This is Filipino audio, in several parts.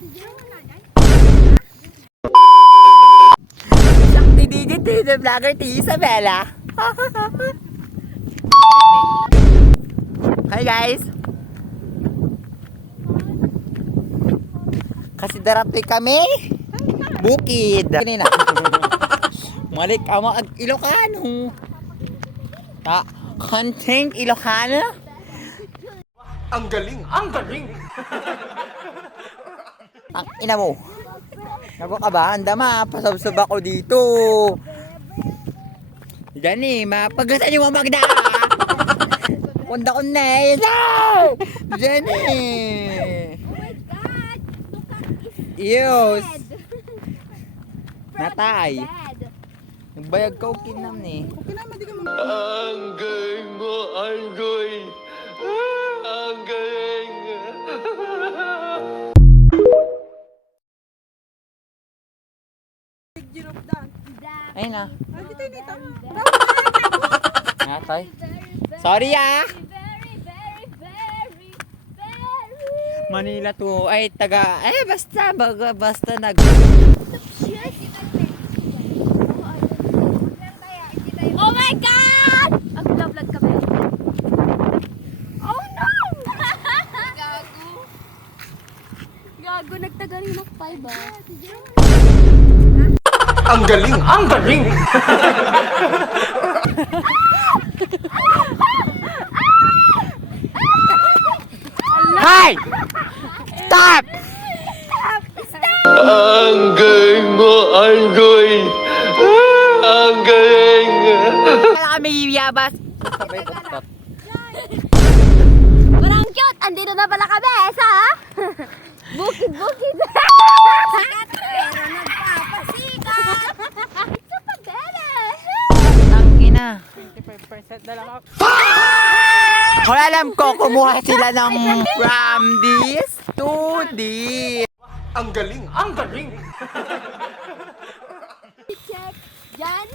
Sakti digit the vlogger ti Isabela. Hi guys. Kasi darapti kami bukid. Kanina. Malik amo ag Ilocano. Ta content Ilocano. Ang galing! Ang galing! Ang ina mo. Nago ka ba? Andama, pasabsab ako dito. Gani, mapagatan yung mga magda. Kunda ko na eh. Gani. Iyos. Natay. Nagbayag ka o kinam ni. Ang galing mo! Ang galing! Ang galing! Ayun na. Natay. Sorry ah. Manila to. Ay, taga. Basta nag. Oh my God! Vlog kami. Oh no! Gago, nagtagaling ng 5 ah. Ang galing! Ang galing! Hey! Stop! Ang galing mo! Ang galing! Ang galing! Kaya kami yabas. Parang cute! Andito na pala kami sa bukid-bukid. Pero nagpapasikat sa pabele. Ang ina. 25% na lang ako. Wala alam ko kumuha sila ng from this to this. Ang galing! Ang galing! Check. Jan.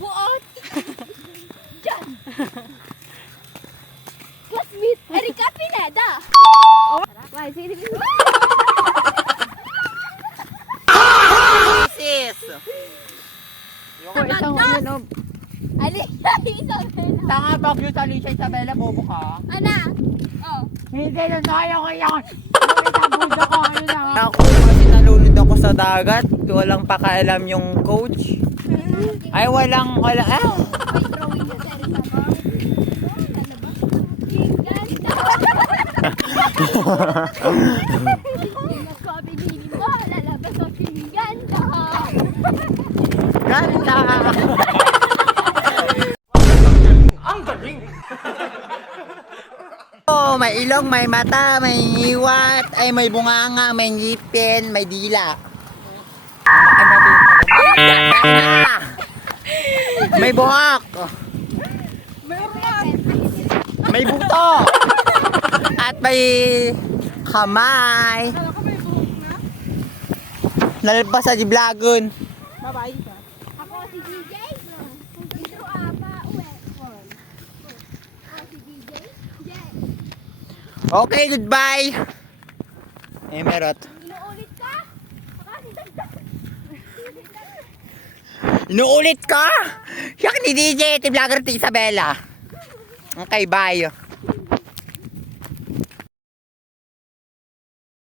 Buot. Jan. Classmate. Erika Pineda. Why, sige. Sis. Yoko isang ano. Alicia Isabela. Tanga ba cute Alicia Isabela, bobo ka? Ana? Oh. Hindi na tayo ko yan. Itabunda ko ano na. Ako kasi nalunod ako sa dagat. Walang pakialam yung coach. Ay wala. May drawing na sa Erika mo. Ganda. Sabi nini mo, lalabas ang ganda. Ganda. Ang galing! Oh, may ilong, may mata, may hiwat, ay may bunganga, may ngipin, may dila. May buhok. May buto. At may kamay. Nalpas sa Diblagon. Ako si DJ. Dito pa uwi. Si DJ. Jay. Okay, goodbye. Merot. Inuulit ka? Inuulit ka? Yak ni DJ, ti vlogger ti Isabela. Okay, bye.